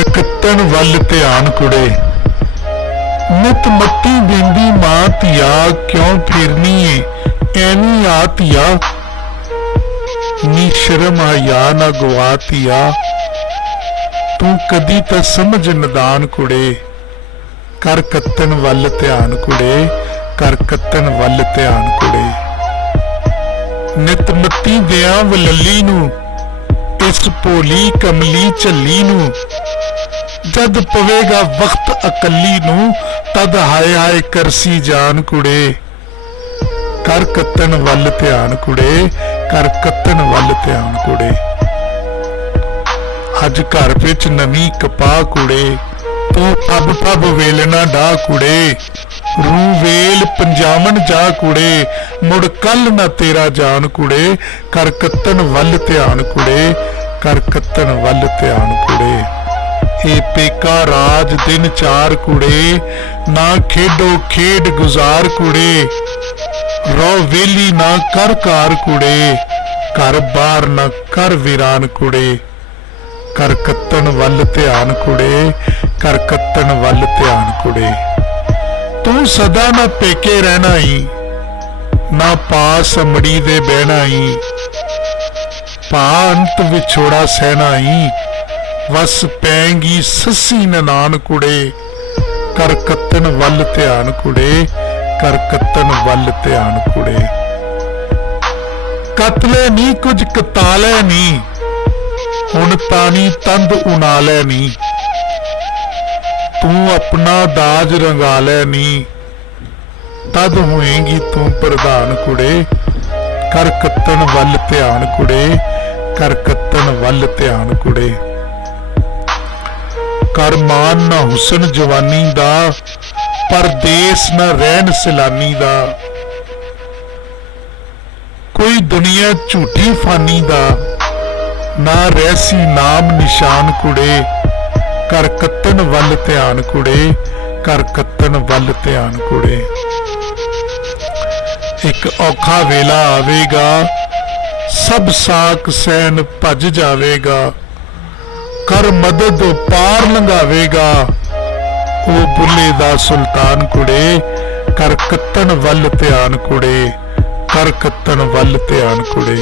कर कत्तन वल ध्यान कुड़े। नित मत्ती देंदी मां धिया, क्यों फिरनी है एवी आतिया। नी शर्म हया ना गवातिया, तू कदी तो समझ नदान कुड़े। कर कत्तन वल ध्यान कुड़े, कर कत्तन वल ध्यान कुड़े। नित मत्ती दिया वलली नू, इस भोली कमली झल्ली नू। जद पवेगा वक्त अकली नू, तद हाय हाय करसी जान कुड़े। कर कत्तन वल ध्यान कुड़े, कर कत्तन वल ध्यान कुड़े। अज घर विच नवी कपा कुड़े, तू फब फब वेलना डा कुड़े। रू वेल पंजावन जा कुड़े, मुड़ कल ना तेरा जान कुड़े। कर कत्तन वल ध्यान कुड़े, कर कत्तन वल ध्यान कुड़े। ए पेका राज दिन चार कुड़े, ना खेडो खेड गुजार कुड़े। रो वेली ना कर कार कुड़े, घर बार ना कर वीरान कुड़े। कर कत्तन वल ध्यान कुड़े, कर कत्तन वल ध्यान कुड़े। तू सदा ना पेके रहना ही, ना पास अमड़ी दे बहना ही। पा अंत विछोड़ा सहना ही, वस पैंगी ससी ननान कुड़े। कर कत्तन वल ध्यान कुड़े, कर कत्तन वल ध्यान कुड़े। कतले नी कुछ कताले नी, हुण तानी तंद उनाले नी। तू अपना दाज रंगा ले नी, तद होएगी तू प्रधान कुड़े। कर कत्तन वल ध्यान कुड़े, कर कत्तन वल ध्यान कुड़े। कर मान ना हुसन जवानी दा, परदेस न रहन सैलानी दा। कोई दुनिया झूठी फानी दा, ना रहसी नाम निशान कुड़े। कर कत्तन वल ध्यान कुड़े, कर कत्तन वल ध्यान कुड़े। एक औखा वेला आवेगा, सब साक सैन भज जावेगा। कर मदद पार लंघावेगा, ओ बुले दा सुल्तान कुड़े। कर कत्तन वल ध्यान कुड़े, कर कत्तन वल ध्यान कुड़े।